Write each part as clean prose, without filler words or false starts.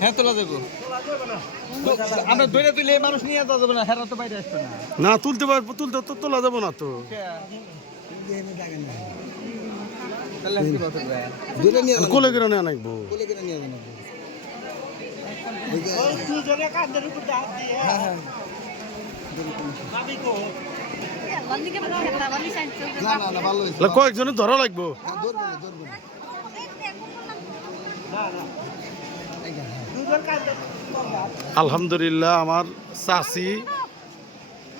হ্যাঁ তোলা যাবো। আমরা ধরে তুলে মানুষ নিয়ে যাওয়া যাবে না, হেরা তো বাইরে আসবে না। না তুলতে পারবো, তুলতে তো তোলা যাবো না তো। কোলে করে নিয়ে আনবো। কয়েকজনের ধরা লাগবো। আলহামদুলিল্লাহ আমার চাচি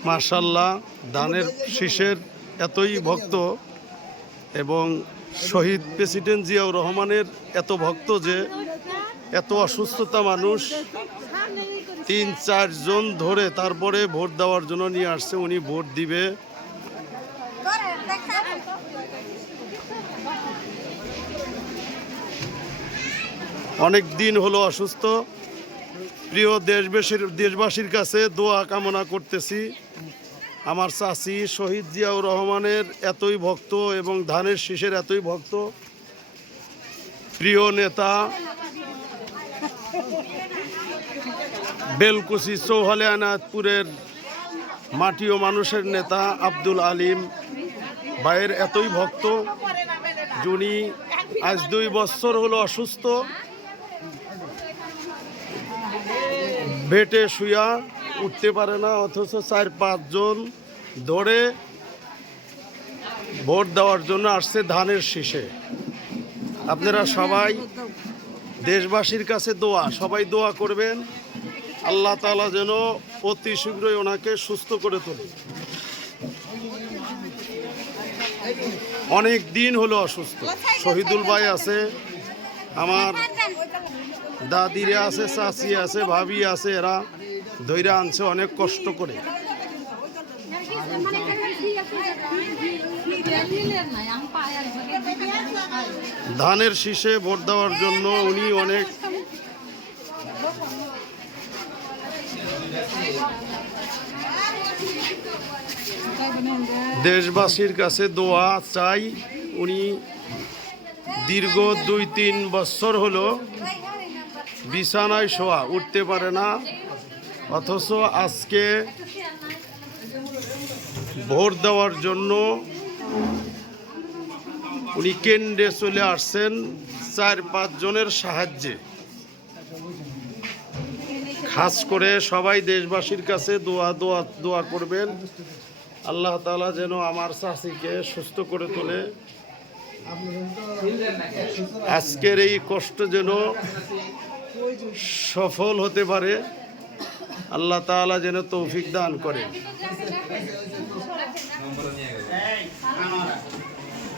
মাশাআল্লাহ ধানের শীষের এতই ভক্ত এবং শহীদ প্রেসিডেন্ট জিয়াউর রহমানের এত ভক্ত যে এত অসুস্থতা মানুষ ৩-৪ জন ধরে তারপরে ভোট দেওয়ার জন্য নিয়ে আসছে। উনি ভোট দিবে। অনেক দিন হলো অসুস্থ। প্রিয় দেশবাসীর কাছে দোয়া কামনা করতেছি। আমার চাচি শহীদ জিয়াউর রহমানের এতই ভক্ত এবং ধানের শীষের এতই ভক্ত। প্রিয় নেতা বেলকুচি চৌহালে আনায়তপুরের মাটি ও মানুষের নেতা আব্দুল আলিম ভাইয়ের এতই ভক্ত, যিনি আজ 2 বছর হলো অসুস্থ। বেটে শুয়া উঠতে পারে না, অথচ 4-5 জন ধরে ভোট দেওয়ার জন্য আসছে ধানের শীষে। আপনারা সবাই দেশবাসীর কাছে সবাই দোয়া করবেন, আল্লাহ তাআলা যেন অতি শীঘ্রই ওনাকে সুস্থ করে তোলে। অনেক দিন হলো অসুস্থ। শহীদুল ভাই আছে, আমার দাদিরা আছে, চাচি আছে, ভাবি আছে, এরা ধৈর্য আনছে অনেক কষ্ট করে। ধানের শীষে ভোট দেওয়ার জন্য উনি অনেক দেশবাসীর কাছে দোয়া চাই। উনি দীর্ঘ 2-3 বছর হলো বিছানায় শোয়া, উঠতে পারে না, অথচ আজকে ভোট দেওয়ার জন্য উনি কেন্দ্রে চলে আসছেন 4-5 জনের সাহায্যে। খাস করে সবাই দেশবাসীর কাছে দোয়া করবেন, আল্লাহ তাআলা যেন আমার চাচিকে সুস্থ করে তোলে। আজকের এই কষ্ট যেন সফল হতে পারে, আল্লাহ তাআলা যেন তৌফিক দান করেন।